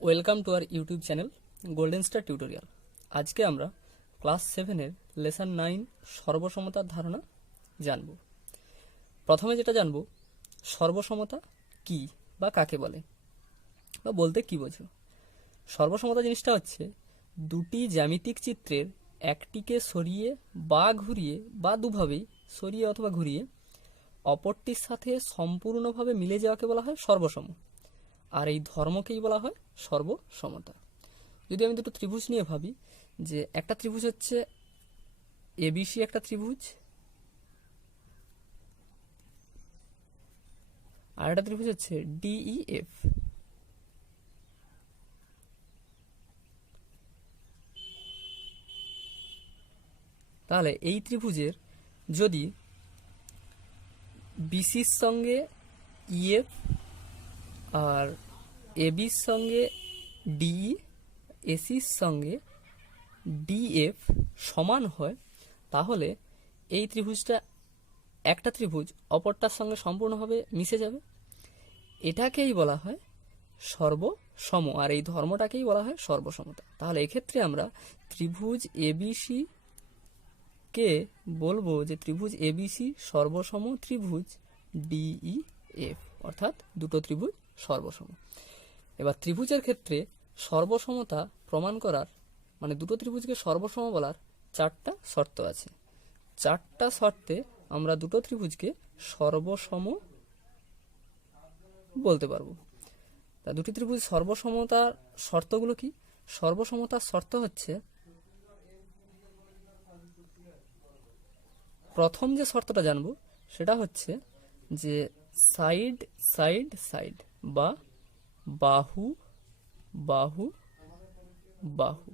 Welcome to our YouTube channel golden star tutorial. আজকে আমরা class 7-এর lesson 9 সর্বসমতার ধারণা জানব। প্রথমে যেটা জানব, সর্বসমতা কি বা কাকে বলে বা বলতে কি বোঝো। সর্বসমতা জিনিসটা হচ্ছে দুটি জ্যামিতিক চিত্রের একটিকে সরিয়ে বা ঘুরিয়ে বা দুভাবেই সরিয়ে অথবা ঘুরিয়ে অপরটির সাথে সম্পূর্ণভাবে মিলে যাওয়াকে বলা হয় সর্বসম, আর এই ধর্মকেই বলা হয় সর্বসমতা। যদি আমি দুটো ত্রিভুজ নিয়ে ভাবি, যে একটা ত্রিভুজ হচ্ছে এবিসি, একটা ত্রিভুজ, আর একটা ত্রিভুজ হচ্ছে ডিইএফ। তাহলে এই ত্রিভুজের যদি বিসির সঙ্গে ইএফ আর এবির সঙ্গে ডিই, এসির সঙ্গে ডিএফ সমান হয়, তাহলে এই ত্রিভুজটা একটা ত্রিভুজ অপরটার সঙ্গে সম্পূর্ণভাবে মিশে যাবে। এটাকেই বলা হয় সর্বসম, আর এই ধর্মটাকেই বলা হয় সর্বসমতা। তাহলে এক্ষেত্রে আমরা ত্রিভুজ এবিসি কে বলবো যে ত্রিভুজ এবিসি সর্বসম ত্রিভুজ ডিইএফ, অর্থাৎ দুটো ত্রিভুজ সর্বসম। এবার ত্রিভুজের ক্ষেত্রে সর্বসমতা প্রমাণ করার, মানে দুটো ত্রিভুজকে সর্বসম বলার চারটা শর্ত আছে। চারটা শর্তে আমরা দুটো ত্রিভুজকে সর্বসম বলতে পারবো। তা দুটি ত্রিভুজ সর্বসমতার শর্তগুলো কি? সর্বসমতার শর্ত হচ্ছে, প্রথম যে শর্তটা জানবো সেটা হচ্ছে যে সাইড সাইড সাইড বা বাহু বাহু বাহু।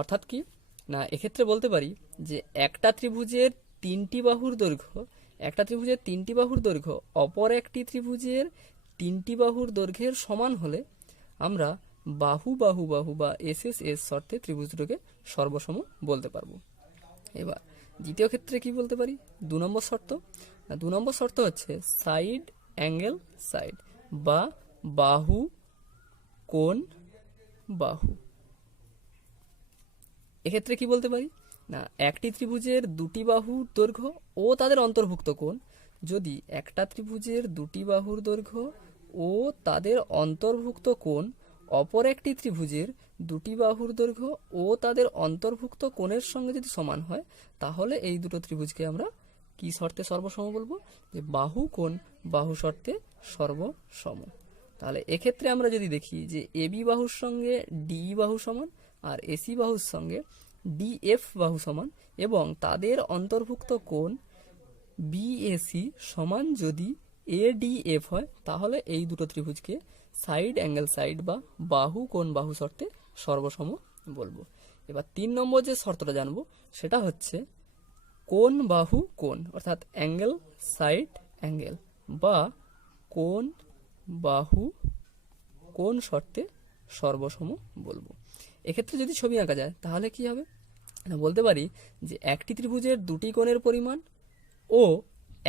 অর্থাৎ কি না, এক্ষেত্রে বলতে পারি যে একটা ত্রিভুজের তিনটি বাহুর দৈর্ঘ্য অপর একটি ত্রিভুজের তিনটি বাহুর দৈর্ঘ্যের সমান হলে আমরা বাহু বাহু বাহু বা এস এস এস শর্তে ত্রিভুজ দুটোকে সর্বসম বলতে পারবো। এবার দ্বিতীয় ক্ষেত্রে কি বলতে পারি? 2 নম্বর শর্ত। 2 নম্বর শর্ত হচ্ছে সাইড অ্যাঙ্গেল সাইড বা বাহু কোণ বাহু। এক্ষেত্রে কি বলতে পারি না, একটি ত্রিভুজের দুটি বাহুর দৈর্ঘ্য ও তাদের অন্তর্ভুক্ত কোণ, যদি একটা ত্রিভুজের দুটি বাহুর দৈর্ঘ্য ও তাদের অন্তর্ভুক্ত কোণ অপর একটি ত্রিভুজের দুটি বাহুর দৈর্ঘ্য ও তাদের অন্তর্ভুক্ত কোণের সঙ্গে যদি সমান হয়, তাহলে এই দুটো ত্রিভুজকে আমরা কি শর্তে সর্বসম বলবো? যে বাহু কোণ বাহু শর্তে সর্বসম। তাহলে এক্ষেত্রে আমরা যদি দেখি যে এবি বাহুর সঙ্গে ডিই বাহু সমান আর এসি বাহুর সঙ্গে ডিএফ বাহু সমান এবং তাদের অন্তর্ভুক্ত কোণ বিএসি সমান যদি এডিএফ হয়, তাহলে এই দুটো ত্রিভুজকে সাইড অ্যাঙ্গেল সাইড বা বাহু কোণ বাহু শর্তে সর্বসম বলবো। এবার 3 নম্বর যে শর্তটা জানবো সেটা হচ্ছে কোণ বাহু কোণ, অর্থাৎ অ্যাঙ্গেল সাইড অ্যাঙ্গেল বা কোণ বাহু কোণ শর্তে সর্বসম বলবো। এক্ষেত্রে যদি ছবি আঁকা যায় তাহলে কি হবে না, বলতে পারি যে একটি ত্রিভুজের দুটি কোণের পরিমাণ ও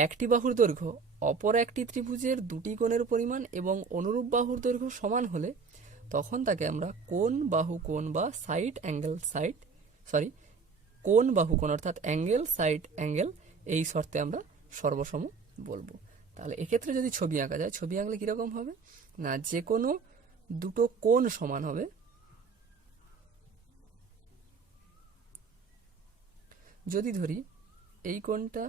একটি বাহুর দৈর্ঘ্য অপর একটি ত্রিভুজের দুটি কোণের পরিমাণ এবং অনুরূপ বাহুর দৈর্ঘ্য সমান হলে তখন তাকে আমরা কোণ বাহু কোণ বা সাইড অ্যাঙ্গেল সাইড, কোণ বাহু কোণ অর্থাৎ অ্যাঙ্গেল সাইড অ্যাঙ্গেল, এই শর্তে আমরা সর্বসম বলবো। তাহলে এক্ষেত্রে যদি ছবি আঁকা যায়, ছবি আঁকলে কিরকম হবে না, যে কোনো দুটো কোণ সমান হবে। যদি ধরি এই কোণটা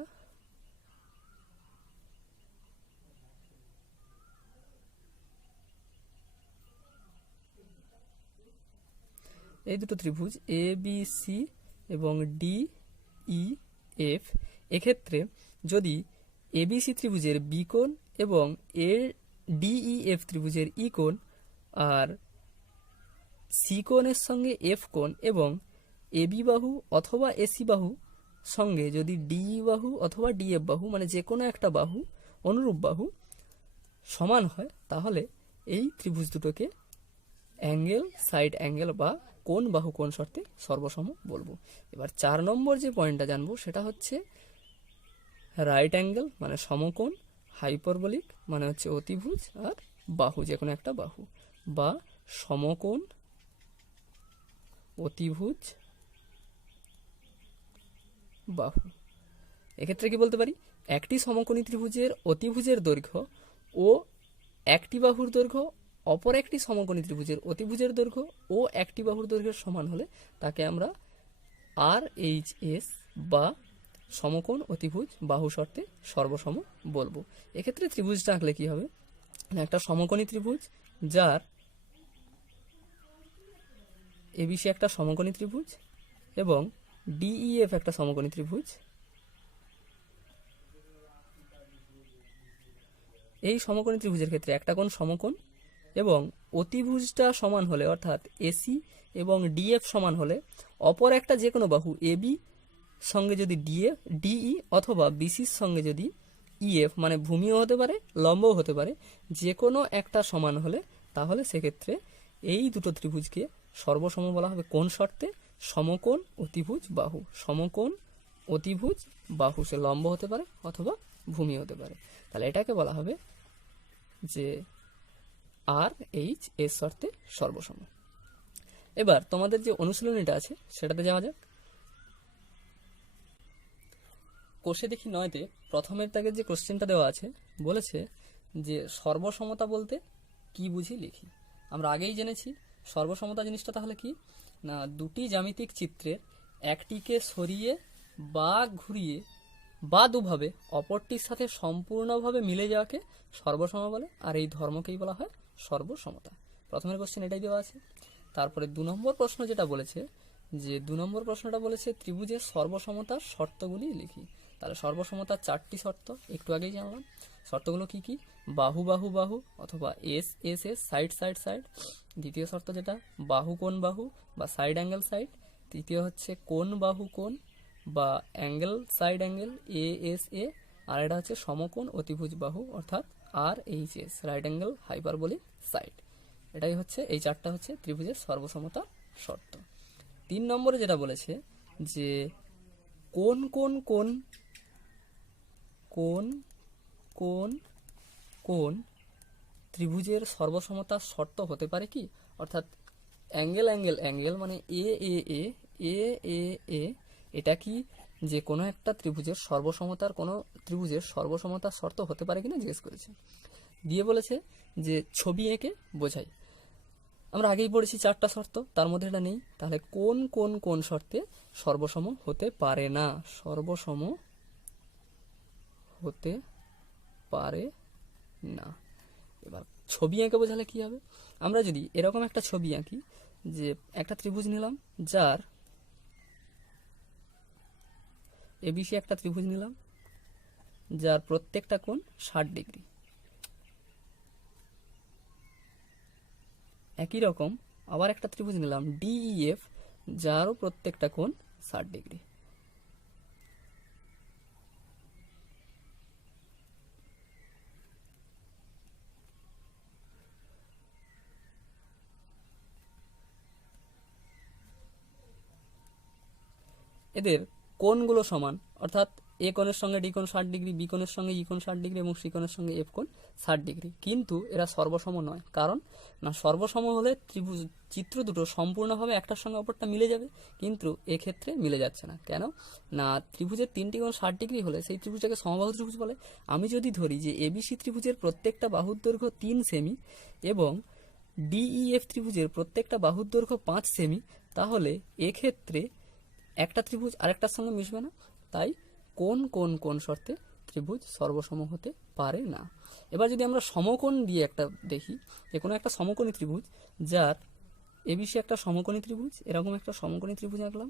এই দুটো ত্রিভুজ এ বি সি এবং ডি ই এফ, এক্ষেত্রে যদি এবিসি ত্রিভুজের বি কোণ এবং এ ডিইএফ ত্রিভুজের ই কোণ আর সি কোণের সঙ্গে এফ কোণ এবং এবি বাহু অথবা এসি বাহু সঙ্গে যদি ডিই বাহু অথবা ডিএফ বাহু, মানে যে কোনো একটা বাহু অনুরূপ বাহু সমান হয়, তাহলে এই ত্রিভুজ দুটোকে অ্যাঙ্গেল সাইড অ্যাঙ্গেল বা কোণ বাহু কোণ শর্তে সর্বসম বলবো। এবার 4 নম্বর যে পয়েন্টটা জানবো সেটা হচ্ছে রাইট অ্যাঙ্গেল মানে সমকোণ, হাইপারবোলিক মানে হচ্ছে অতিভুজ, আর বাহু যে কোনো একটা বাহু। বা সমকোণ অতিভুজ বাহু। এক্ষেত্রে কি বলতে পারি, একটি সমকোণী ত্রিভুজের অতিভুজের দৈর্ঘ্য ও একটি বাহুর দৈর্ঘ্য অপর একটি সমকোণী ত্রিভুজের অতিভুজের দৈর্ঘ্য ও একটি বাহুর দৈর্ঘ্যের সমান হলে তাকে আমরা RHS বা সমকোণ অতিভুজ বাহু শর্তে সর্বসম বলবো। এক্ষেত্রে ত্রিভুজটা আঁকলে কি হবে, একটা সমকোণী ত্রিভুজ যার ABC একটা সমকোণী ত্রিভুজ এবং DEF একটা সমকোণী ত্রিভুজ। এই সমকোণী ত্রিভুজের ক্ষেত্রে একটা কোণ সমকোণ এবং অতিভুজটা সমান হলে অর্থাৎ AC এবং DF সমান হলে অপর একটা যে কোনো বাহু AB সঙ্গে যদি DE অথবা BCর সঙ্গে যদি EF মানে ভূমিও হতে পারে লম্বও হতে পারে, যে কোনো একটা সমান হলে তাহলে সেক্ষেত্রে এই দুটো ত্রিভুজকে সর্বসম বলা হবে কোন শর্তে, সমকোণ অতিভুজ বাহু। সমকোণ অতিভুজ বাহু, সে লম্ব হতে পারে অথবা ভূমি হতে পারে। তাহলে এটাকে বলা হবে যে RHS শর্তে সর্বসম। এবার তোমাদের যে অনুশীলনীটা আছে সেটাতে যাওয়া যাক। কোষে দেখি 9তে প্রথমের দাগের যে কোশ্চেনটা দেওয়া আছে, বলেছে যে সর্বসমতা বলতে কি বুঝি লিখি। আমরা আগেই জেনেছি সর্বসমতা জিনিসটা তাহলে কি না, দুটি জ্যামিতিক চিত্রের একটিকে সরিয়ে বা ঘুরিয়ে বা দুভাবে অপরটির সাথে সম্পূর্ণভাবে মিলে যাওয়াকে সর্বসম বলে, আর এই ধর্মকেই বলা হয় সর্বসমতা। প্রথমের কোশ্চেন এটাই দেওয়া আছে। তারপরে 2 নম্বর প্রশ্ন যেটা বলেছে, যে 2 নম্বর প্রশ্নটা বলেছে ত্রিভুজের সর্বসমতার শর্তগুলি লিখি। তাহলে সর্বসমতার 4টি শর্ত একটু আগেই জানলাম। শর্তগুলো কি কি, বাহু বাহু বাহু অথবা S S S side side side. দ্বিতীয় শর্ত যেটা বাহু কোণ বাহু বা সাইড অ্যাঙ্গেল সাইড। তৃতীয় হচ্ছে কোণ বাহু কোণ বা অ্যাঙ্গেল সাইড অ্যাঙ্গেল ASA। আর এটা হচ্ছে সমকোণ অতিভুজ বাহু অর্থাৎ RHS right angle hyperbolic side. এটাই হচ্ছে, এই 4টা হচ্ছে ত্রিভুজের সর্বসমতা শর্ত। 3 নম্বরে যেটা বলেছে যে কোন কোন কোন কোন কোন কোন ত্রিভুজের সর্বসমতার শর্ত হতে পারে কি, অর্থাৎ অ্যাঙ্গেল অ্যাঙ্গেল অ্যাঙ্গেল মানে AAA এটা কি যে কোনো একটা ত্রিভুজের সর্বসমতার শর্ত হতে পারে কিনা জিজ্ঞেস করেছে। দিয়ে বলেছে যে ছবি এঁকে বোঝাই। আমরা আগেই পড়েছি 4টা শর্ত, তার মধ্যে এটা নেই। তাহলে কোন কোন কোন শর্তে সর্বসম হতে পারে না, সর্বসম হতে পারে না। এবার ছবি এঁকে বোঝালে কি হবে, আমরা যদি এরকম একটা ছবি আঁকি যে একটা ত্রিভুজ নিলাম যার ABC একটা ত্রিভুজ নিলাম যার প্রত্যেকটা কোণ 60 ডিগ্রি। একই রকম আবার একটা ত্রিভুজ নিলাম DEF যারও প্রত্যেকটা কোণ 60 ডিগ্রি। এদের কোণগুলো সমান, অর্থাৎ এ কোণের সঙ্গে ডি কোণ 60 ডিগ্রি, বি কোণের সঙ্গে ই কোণ 60 ডিগ্রি এবং সি কোণের সঙ্গে এফ কোণ 60 ডিগ্রি, কিন্তু এরা সর্বসম নয়। কারণ না, সর্বসম হলে ত্রিভুজ চিত্র দুটো সম্পূর্ণভাবে একটার সঙ্গে অপরটা মিলে যাবে, কিন্তু এক্ষেত্রে মিলে যাচ্ছে না। কেন না, ত্রিভুজের 3টি কোণ 60 ডিগ্রি হলে সেই ত্রিভুজটাকে সমবাহু ত্রিভুজ বলে। আমি যদি ধরি যে ABC ত্রিভুজের প্রত্যেকটা বাহুর দৈর্ঘ্য 3 সেমি এবং DEF ত্রিভুজের প্রত্যেকটা বাহুর দৈর্ঘ্য 5 সেমি, তাহলে এক্ষেত্রে একটা ত্রিভুজ আরেকটার সঙ্গে মিশবে না। তাই কোন কোন কোন শর্তে ত্রিভুজ সর্বসম হতে পারে না। এবার যদি আমরা সমকোণ দিয়ে একটা দেখি, যে কোনো একটা সমকোণী ত্রিভুজ যার ABC একটা সমকোণী ত্রিভুজ, এরকম একটা সমকোণী ত্রিভুজ আঁকলাম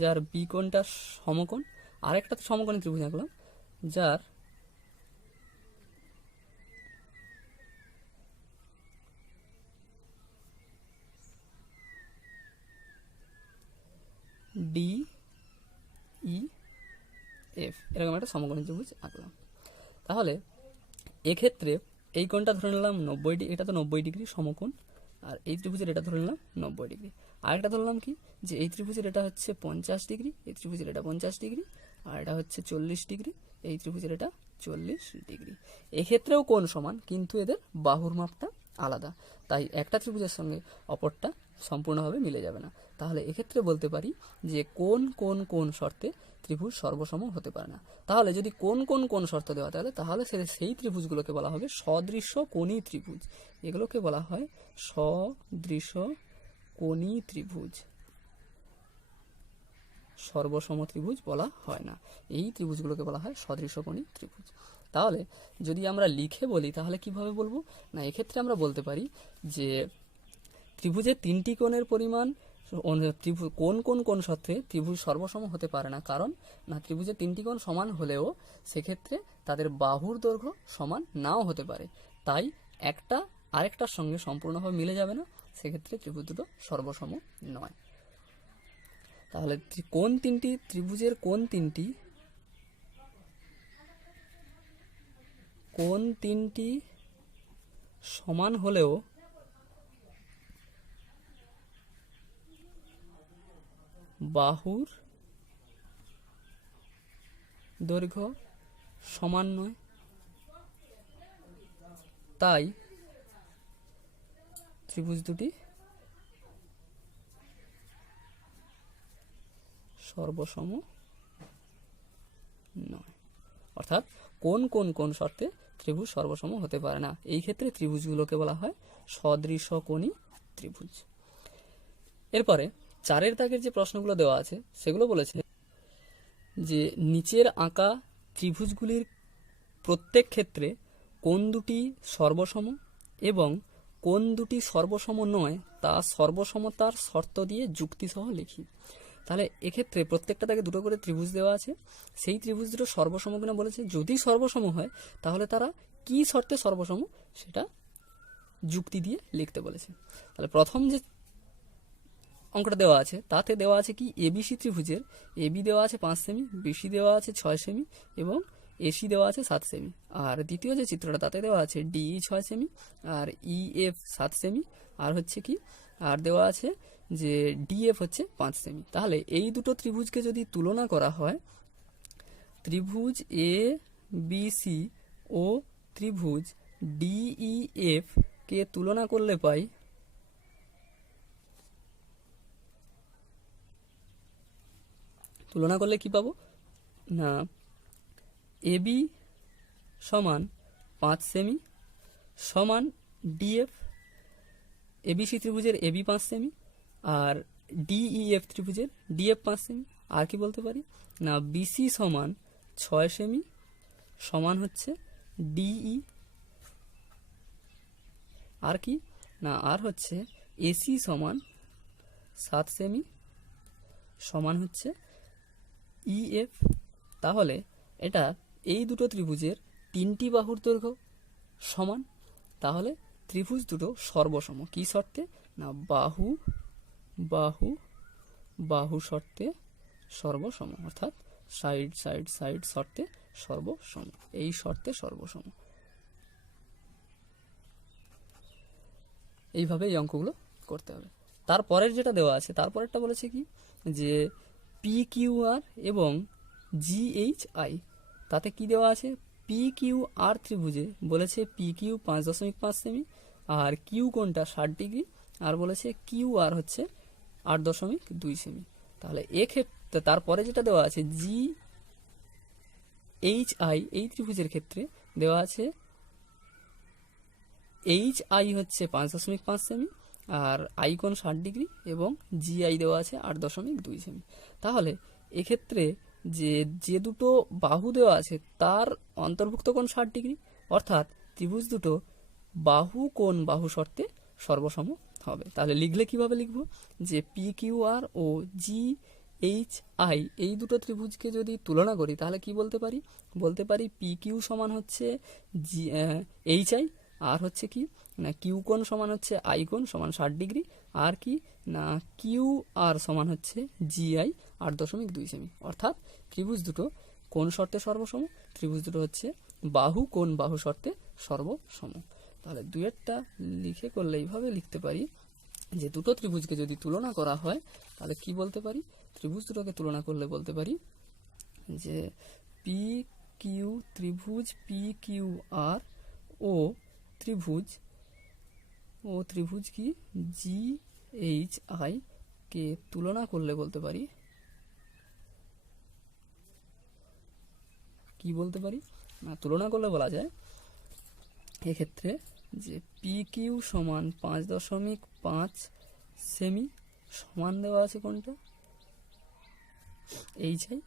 যার বি কোণটা সমকোণ, আরেকটা সমকোণী ত্রিভুজ আঁকলাম যার DEF এরকম একটা সমকোণী ত্রিভুজ আঁকলাম। তাহলে এক্ষেত্রে এই কোণটা ধরে নিলাম 90 ডিগ্রি, এটা তো 90 ডিগ্রি সমকোণ, আর এই ত্রিভুজের এটা ধরে নিলাম 90 ডিগ্রি। আরেকটা ধরলাম কি, যে এই ত্রিভুজের এটা হচ্ছে 50 ডিগ্রি, এই ত্রিভুজের এটা 50 ডিগ্রি, আর এটা হচ্ছে 40 ডিগ্রি, এই ত্রিভুজের এটা 40 ডিগ্রি। এক্ষেত্রেও কোণ সমান, কিন্তু এদের বাহুর মাপটা আলাদা, তাই একটা ত্রিভুজের সঙ্গে অপরটা সম্পূর্ণভাবে মিলে যাবে না। তাহলে এক্ষেত্রে বলতে পারি যে কোন কোন কোন শর্তে ত্রিভুজ সর্বসম হতে পারে না। তাহলে যদি কোন কোন কোন শর্ত দেওয়া থাকে তাহলে সেই ত্রিভুজগুলোকে বলা হবে সদৃশ্য কোণী ত্রিভুজ। এগুলোকে বলা হয় সদৃশ্য কোণী ত্রিভুজ, সর্বসম ত্রিভুজ বলা হয় না। এই ত্রিভুজগুলোকে বলা হয় সদৃশ্য কোণী ত্রিভুজ। তাহলে যদি আমরা লিখে বলি তাহলে কিভাবে বলবো না, এক্ষেত্রে আমরা বলতে পারি যে ত্রিভুজের তিনটি কোণের পরিমাণ কোন কোন কোন শর্তে ত্রিভুজ সর্বসম হতে পারে না, কারণ না ত্রিভুজের তিনটি কোণ সমান হলেও সেক্ষেত্রে তাদের বাহুর দৈর্ঘ্য সমান নাও হতে পারে, তাই একটা আরেকটার সঙ্গে সম্পূর্ণভাবে মিলে যাবে না, সেক্ষেত্রে ত্রিভুজ দুটো সর্বসম নয়। তাহলে কোন তিনটি ত্রিভুজের কোন তিনটি সমান হলেও বাহুর দৈর্ঘ্য সমান নয়, তাই ত্রিভুজ দুটি সর্বসম নয়। অর্থাৎ কোন কোন কোন শর্তে ত্রিভুজ সর্বসম হতে পারে না, এই ক্ষেত্রে ত্রিভুজগুলোকে বলা হয় সদৃশ্য কোণী ত্রিভুজ। এরপরে 4 দাগের যে প্রশ্নগুলো দেওয়া আছে সেগুলো বলেছে যে নিচের আঁকা ত্রিভুজগুলির প্রত্যেক ক্ষেত্রে কোন দুটি সর্বসম এবং কোন দুটি সর্বসম নয় তা সর্বসমতার শর্ত দিয়ে যুক্তিসহ লিখি। তাহলে এক্ষেত্রে প্রত্যেকটা দাগে দুটো করে ত্রিভুজ দেওয়া আছে, সেই ত্রিভুজ দুটো সর্বসম কিনা বলেছে, যদি সর্বসম হয় তাহলে তারা কি শর্তে সর্বসম সেটা যুক্তি দিয়ে লিখতে বলেছে। তাহলে প্রথম যে অঙ্কটা দেওয়া আছে তাতে দেওয়া আছে কি এবিসি ত্রিভুজের এবি দেওয়া আছে 5 সেমি, বিসি দেওয়া আছে 6 সেমি এবং এসি দেওয়া আছে 7 সেমি। আর দ্বিতীয় যে চিত্রটা তাতে দেওয়া আছে ডিই 6 সেমি আর ইএফ 7 সেমি আর হচ্ছে কি আর দেওয়া আছে যে ডিএফ হচ্ছে 5 সেমি। তাহলে এই দুটো ত্রিভুজকে যদি তুলনা করা হয়, ত্রিভুজ এ বিসি ও ত্রিভুজ ডিইএফ কে তুলনা করলে পাই কি পাবো না, এবি সমান 5 সেমি সমান ডিএফ, এবিসি ত্রিভুজের এবি 5 সেমি আর ডিইএফ ত্রিভুজের ডিএফ 5 সেমি। আর কি বলতে পারি না, বিসি সমান 6 সেমি সমান হচ্ছে ডিই, আর কি না আর হচ্ছে এসি সমান 7 সেমি সমান হচ্ছে ইএফ। তাহলে এটা এই দুটো ত্রিভুজের তিনটি বাহুর দৈর্ঘ্য সমান, তাহলে ত্রিভুজ দুটো সর্বসম। কি শর্তে না বাহু বাহু বাহু শর্তে সর্বসম, অর্থাৎ সাইড সাইড সাইড শর্তে সর্বসম, এই শর্তে সর্বসম। এইভাবে এই অঙ্কগুলো করতে হবে। তারপরের যেটা দেওয়া আছে তারপরেরটা বলেছে কি যে পি কিউ আর এবং জিএইচআই, তাতে কি দেওয়া আছে পি কিউ আর ত্রিভুজে বলেছে পি কিউ 5.5 সেমি আর কিউ কোণটা 60 ডিগ্রি আর বলেছে কিউ আর হচ্ছে 8.2 সেমি। তাহলে এক্ষেত্রে তারপরে যেটা দেওয়া আছে জি এইচ আই, এই ত্রিভুজের ক্ষেত্রে দেওয়া আছে এইচ আই হচ্ছে 5.5 সেমি আর আই কোণ 60 ডিগ্রি এবং জি আই দেওয়া আছে 8.2 সেমি। তাহলে এক্ষেত্রে যে দুটো বাহু দেওয়া আছে তার অন্তর্ভুক্ত কোণ 60 ডিগ্রি, অর্থাৎ ত্রিভুজ দুটো বাহু কোণ বাহু শর্তে সর্বসম হবে। তাহলে লিখলে কিভাবে লিখবো যে পি কিউ আর ও জি এইচ আই এই দুটো ত্রিভুজকে যদি তুলনা করি তাহলে কি বলতে পারি পি কিউ সমান হচ্ছে জি এইচ আই আর হচ্ছে কি না কিউ কোণ সমান হচ্ছে আই কোণ সমান 60 ডিগ্রি আর কি না কিউ আর সমান হচ্ছে জি আই 8.2 সেমি। অর্থাৎ ত্রিভুজ দুটো কোন শর্তে সর্বসম, ত্রিভুজ দুটো হচ্ছে বাহু কোণ বাহু শর্তে সর্বসম। তাহলে দুয়েরটা লিখে করলে এইভাবে লিখতে পারি যে দুটো ত্রিভুজকে যদি তুলনা করা হয় তাহলে কি বলতে পারি, ত্রিভুজ দুটোকে তুলনা করলে বলতে পারি যে পি কিউ ত্রিভুজ পি কিউ আর ও ত্রিভুজ কি জি এইচ আই কে তুলনা করলে বলতে পারি, কি বলতে পারি না, তুলনা করলে বলা যায় এক্ষেত্রে যে পি কিউ সমান 5.5 সেমি সমান দেওয়া আছে কোনটা এইচ আই,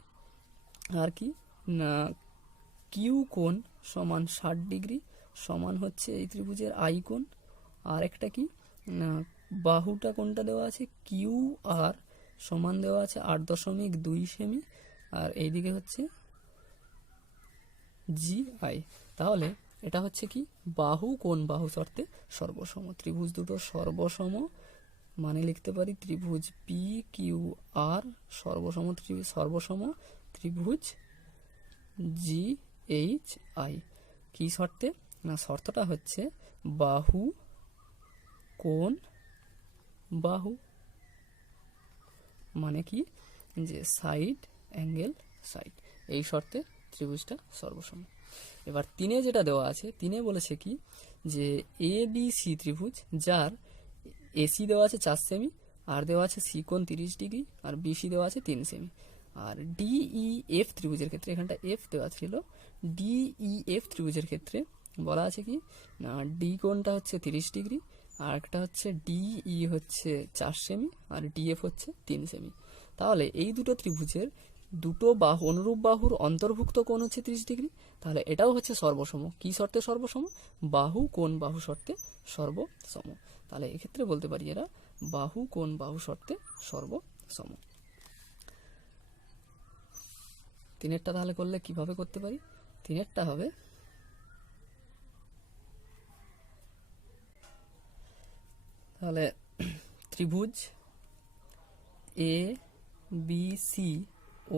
আর কি না কিউ কোণ সমান 60 ডিগ্রি সমান হচ্ছে এই ত্রিভুজের আই কোণ, আর একটা কি না বাহুটা কোনটা দেওয়া আছে কিউ আর সমান দেওয়া আছে 8.2 সেমি, আর এইদিকে হচ্ছে জি আই। তাহলে এটা হচ্ছে কি বাহু কোণ বাহু শর্তে সর্বসম, ত্রিভুজ দুটো সর্বসম মানে লিখতে পারি ত্রিভুজ পি কিউ আর সর্বসম ত্রিভুজ জি এইচ আই। কি শর্তে না, শর্তটা হচ্ছে বাহু কোণ বাহু, মানে কি যে সাইড অ্যাঙ্গেল সাইড, এই শর্তে ত্রিভুজটা সর্বসম। এবার 3 যেটা দেওয়া আছে, 3 বলেছে কি যে এ বি সি ত্রিভুজ যার এসি দেওয়া আছে 4 সেমি, আর দেওয়া আছে সি কোণ 30 ডিগ্রি, আর বিসি দেওয়া আছে 3 সেমি। আর ডিই এফ ত্রিভুজের ক্ষেত্রে, এখানটা এফ দেওয়া ছিল, ডিই এফ ত্রিভুজের ক্ষেত্রে বলা আছে কি না ডি কোণটা হচ্ছে 30 ডিগ্রি, আর একটা হচ্ছে ডিই হচ্ছে 4 সেমি, আর ডিএফ হচ্ছে 3 সেমি। তাহলে এই দুটো ত্রিভুজের দুটো বাহু অনুরূপ বাহুর অন্তর্ভুক্ত কোণ হচ্ছে 30 ডিগ্রি, তাহলে এটাও হচ্ছে সর্বসম। কি শর্তে সর্বসম? বাহু কোণ বাহু শর্তে সর্বসম। তাহলে এক্ষেত্রে বলতে পারি এরা বাহু কোণ বাহু শর্তে সর্বসম। 3 তাহলে করলে কিভাবে করতে পারি? 3 হবে তাহলে ত্রিভুজ এ বি সি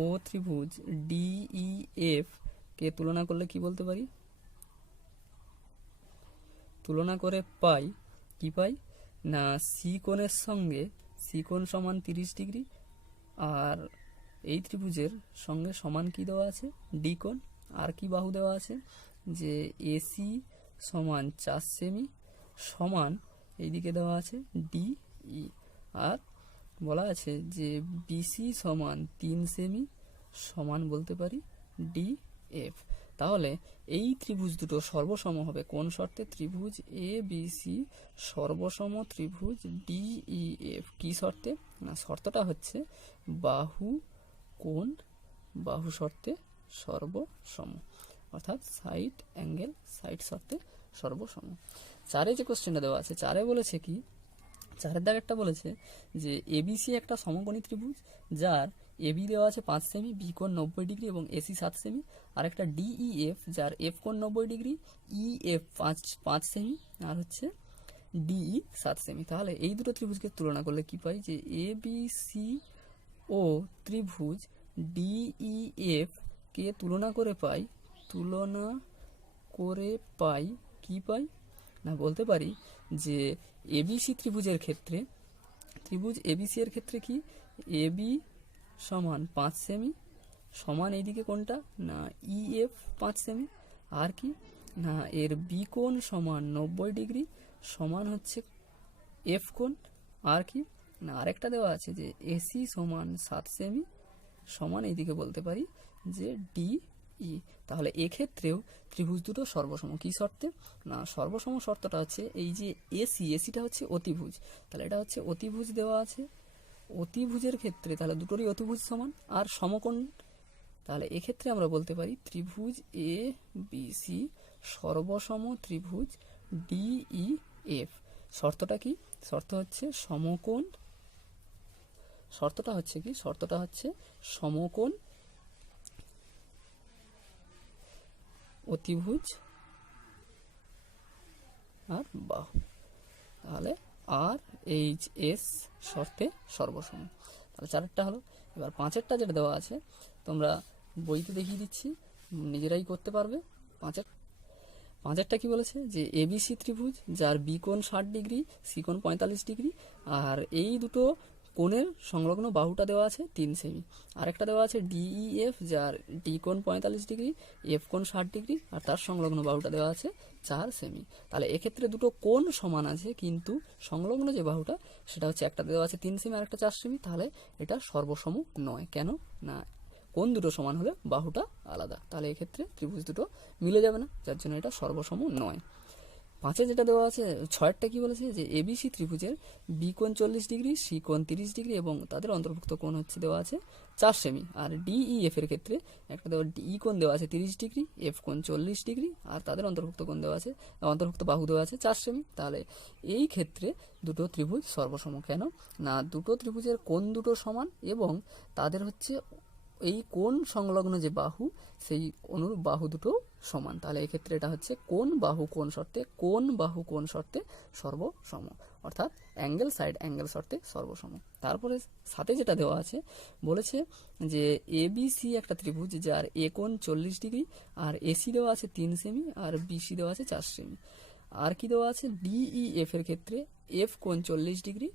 ও ত্রিভুজ ডিই এফ কে তুলনা করলে কি বলতে পারি? তুলনা করে পাই কি পাই না সি কোণের সঙ্গে সি কোণ সমান 30 ডিগ্রি, আর এই ত্রিভুজের সঙ্গে সমান কি দেওয়া আছে ডি কোণ, আর কি বাহু দেওয়া আছে যে এসি সমান 4 সেমি সমান এইদিকে দেওয়া আছে ডিই, আর বলা আছে যে বিসি সমান 3 সেমি সমান বলতে পারি ডি এফ। তাহলে এই ত্রিভুজ দুটো সর্বসম হবে কোন শর্তে? ত্রিভুজ এ বি সি সর্বসম ত্রিভুজ ডিই এফ। কি শর্তে না, শর্তটা হচ্ছে বাহু কোণ বাহু শর্তে সর্বসম, অর্থাৎ সাইড অ্যাঙ্গেল সাইড শর্তে সর্বসম। 4 যে কোশ্চেনটা দেওয়া আছে, 4 বলেছে কি 4 দাগেরটা বলেছে যে এবিসি একটা সমকোণী ত্রিভুজ যার এবি দেওয়া আছে 5 সেমি, বি কোণ 90 ডিগ্রি এবং এসি 7 সেমি, আর একটা ডিইএফ যার এফ কোণ 90 ডিগ্রি, ইএফ 5 সেমি, আর হচ্ছে ডিই 7 সেমি। তাহলে এই দুটো ত্রিভুজকে তুলনা করলে কি পাই যে এবিসি ও ত্রিভুজ ডিইএফ কে তুলনা করে পাই কি পাই না বলতে পারি যে এবিসি ত্রিভুজের ক্ষেত্রে ত্রিভুজ এবিসি এর ক্ষেত্রে কি এবি সমান 5 সেমি সমান এইদিকে কোনটা না ইএফ 5 সেমি, আর কি না এর বি কোণ সমান 90 ডিগ্রি সমান হচ্ছে এফ কোণ, আর কি না আরেকটা দেওয়া আছে যে এসি সমান 7 সেমি সমান এইদিকে বলতে পারি যে ডিই। তাহলে এক্ষেত্রেও ত্রিভুজ দুটো সর্বসম। কি শর্তে না, সর্বসম শর্তটা হচ্ছে এই যে এসিটা হচ্ছে অতিভুজ, তাহলে এটা হচ্ছে অতিভুজ দেওয়া আছে, অতিভুজের ক্ষেত্রে তাহলে দুটোরই অতিভুজ সমান আর সমকোণ, তাহলে এক্ষেত্রে আমরা বলতে পারি ত্রিভুজ এ বি সি সর্বসম ত্রিভুজ ডিই এফ। শর্তটা কি? শর্ত হচ্ছে সমকোণ, শর্তটা হচ্ছে সমকোণ অতিভুজ আর বাহু, তাহলে আর এইচ এস শর্তে সর্বসম। তাহলে 4 হলো। এবার 5 যেটা দেওয়া আছে তোমরা বইতে দেখিয়ে দিচ্ছি, নিজেরাই করতে পারবে। 5 কি বলেছে যে এবিসি ত্রিভুজ যার বি কোণ 60 ডিগ্রি, সি কোণ 45 ডিগ্রি, আর এই দুটো কোণের সংলগ্ন বাহুটা দেওয়া আছে 3 সেমি, আরেকটা দেওয়া আছে ডিইএফ যার ডি কোণ 45 ডিগ্রি, এফ কোণ 60 ডিগ্রি, আর তার সংলগ্ন বাহুটা দেওয়া আছে 4 সেমি। তাহলে এক্ষেত্রে দুটো কোণ সমান আছে, কিন্তু সংলগ্ন যে বাহুটা সেটা হচ্ছে একটা দেওয়া আছে 3 সেমি আর একটা 4 সেমি। তাহলে এটা সর্বসম নয়। কেন না, কোণ দুটো সমান হলে বাহুটা আলাদা, তাহলে এক্ষেত্রে ত্রিভুজ দুটো মিলে যাবে না, যার জন্য এটা সর্বসম নয়। 5 যেটা দেওয়া আছে, 6টা কি বলেছে যে এবিসি ত্রিভুজের বি কোণ 40 ডিগ্রি, সি কোণ 30 ডিগ্রি এবং তাদের অন্তর্ভুক্ত কোণ হচ্ছে দেওয়া আছে 4 সেমি। আর ডিইএফ এর ক্ষেত্রে একটা দেওয়া ডি কোণ দেওয়া আছে 30 ডিগ্রি, এফ কোণ 40 ডিগ্রি আর তাদের অন্তর্ভুক্ত কোণ দেওয়া আছে, অন্তর্ভুক্ত বাহু দেওয়া আছে 4 সেমি। তাহলে এই ক্ষেত্রে দুটো ত্রিভুজ সর্বসম। কেন না, দুটো ত্রিভুজের কোণ দুটো সমান এবং তাদের হচ্ছে এই কোণ সংলগ্ন যে বাহু সেই অনুরূপ বাহু দুটো সমান। তাহলে এক্ষেত্রে এটা হচ্ছে কোণ বাহু কোণ শর্তে, কোণ বাহু কোণ শর্তে সর্বসম, অর্থাৎ অ্যাঙ্গেল সাইড অ্যাঙ্গেল শর্তে সর্বসম। তারপরে সাথে যেটা দেওয়া আছে বলেছে যে এবিসি একটা ত্রিভুজ যার এ কোণ 40 ডিগ্রি আর এসি দেওয়া আছে 3 সেমি আর বিসি দেওয়া আছে 4 সেমি। আর কি দেওয়া আছে ডিইএফ এর ক্ষেত্রে এফ কোণ 40 ডিগ্রি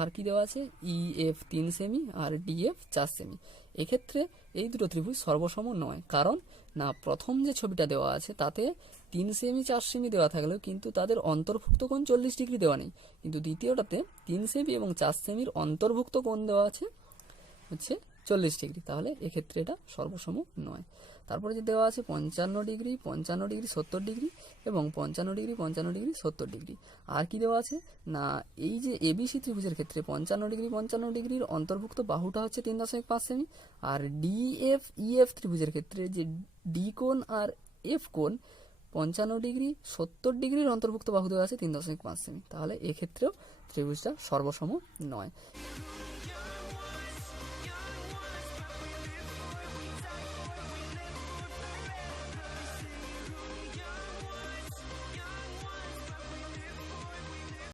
আর কি দেওয়া আছে ইএফ 3 সেমি আর ডিএফ 4 সেমি। এক্ষেত্রে এই দুটো ত্রিভুজ সর্বসম নয়। কারণ না, প্রথম যে ছবিটা দেওয়া আছে তাতে 3 সেমি 4 সেমি দেওয়া থাকলেও কিন্তু তাদের অন্তর্ভুক্ত কোণ 40 ডিগ্রি দেওয়া নেই, কিন্তু দ্বিতীয়টাতে 3 সেমি এবং 4 সেমির অন্তর্ভুক্ত কোণ দেওয়া আছে হচ্ছে 40 ডিগ্রি। তাহলে এক্ষেত্রে এটা সর্বসম নয়। তারপরে যে দেওয়া আছে 55 ডিগ্রি 55 ডিগ্রি 70 ডিগ্রি এবং 55 ডিগ্রি 55 ডিগ্রি 70 ডিগ্রি। আর কি দেওয়া আছে না, এই যে এবিসি ত্রিভুজের ক্ষেত্রে 55 ডিগ্রি 55 ডিগ্রির অন্তর্ভুক্ত বাহুটা হচ্ছে 3.5 সেমি, আর ডিএফ ইএফ ত্রিভুজের ক্ষেত্রে যে ডি কোণ আর এফ কোণ 55 ডিগ্রি 70 ডিগ্রির অন্তর্ভুক্ত বাহু দেওয়া আছে 3.5 সেমি। তাহলে এক্ষেত্রেও ত্রিভুজটা সর্বসম নয়।